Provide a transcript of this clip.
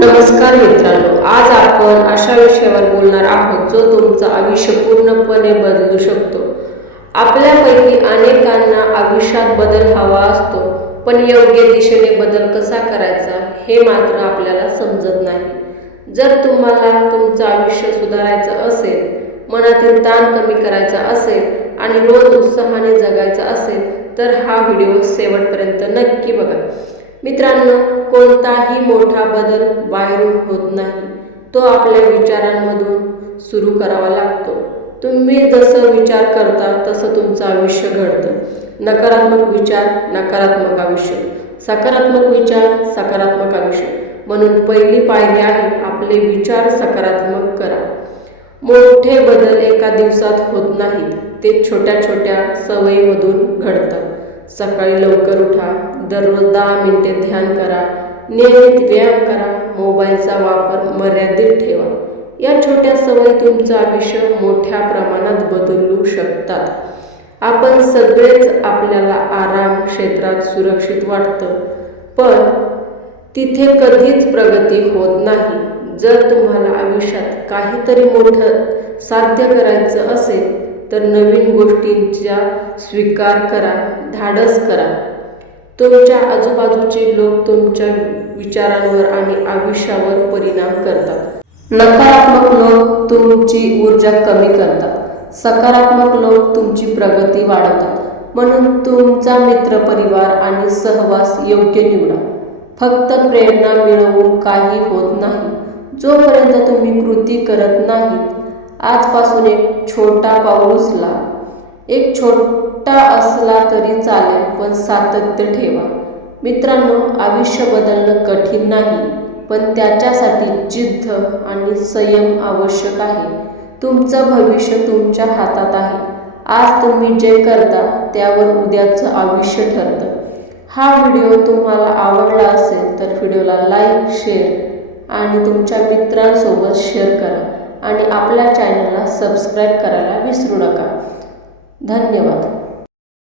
नमस्कार मित्रांनो, आज आपण अशा विषयावर बोलणार आहोत जो तुमचं आयुष्य पूर्णपणे बदलू शकतो। आपल्यापैकी अनेकांना आयुष्यात बदल हवा असतो, पण योग्य दिशेने बदल कसा करायचा हे मात्र आपल्याला समजत नाही। जर तुम्हाला तुमचं आयुष्य सुधारायचं असेल, मनातील ताण कमी करायचा असेल आणि रोज उत्साहाने जगायचं असेल तर हा व्हिडिओ शेवटपर्यंत नक्की बघा। मित्रांनो, कोणताही मोठा बदल बाहेरून होत नाही, तो आपल्या विचारांमधून सुरू करावा लागतो। तुम्ही जसं विचार करता तसं तुमचं आयुष्य घडतं। नकारात्मक विचार नकारात्मक आयुष्य, सकारात्मक विचार सकारात्मक आयुष्य। म्हणून पहिली पायरी आहे आपले विचार सकारात्मक करा। मोठे बदल एका दिवसात होत नाहीत, ते छोट्या छोट्या सवयीमधून घडतात। सकाळी लवकर उठा, दररोज 10 मिनिटे ध्यान करा, नियमित व्यायाम करा, मोबाईलचा वापर मर्यादित ठेवा। या छोट्या सवयी तुमचं आयुष्य मोठ्या प्रमाणात बदलू शकतात। आपण सगळेच आपल्याला आराम क्षेत्रात सुरक्षित वाटतं, पण तिथे कधीच प्रगती होत नाही। जर तुम्हाला आयुष्यात काहीतरी मोठं साध्य करायचं असेल तर नवीन गोष्टींचा स्वीकार करा, धाडस करा। तुमच्या आजूबाजूचे लोक तुमच्या विचारांवर आणि आयुष्यावर परिणाम करतात। नकारात्मक लोक तुमची ऊर्जा कमी करतात, सकारात्मक लोक तुमची प्रगती वाढवतात। म्हणून तुमचा मित्रपरिवार आणि सहवास योग्य निवडा। फक्त प्रेरणा मिळवून काही होत नाही जोपर्यंत तुम्ही कृती करत नाही। आजपासून एक छोटा पाऊल उचला, एक छोटा असला तरी चालेल, पण सातत्य ठेवा। मित्रांनो, आयुष्य बदलणं कठीण नाही, पण त्याच्यासाठी जिद्द आणि संयम आवश्यक आहे। तुमचं भविष्य तुमच्या हातात आहे। आज तुम्ही जे करता त्यावर उद्याचं आयुष्य ठरतं। हा व्हिडिओ तुम्हाला आवडला असेल तर व्हिडिओला लाईक, शेअर आणि तुमच्या मित्रांसोबत शेअर करा आणि आपल्या चॅनलला सबस्क्राईब करायला विसरू नका। धन्यवाद।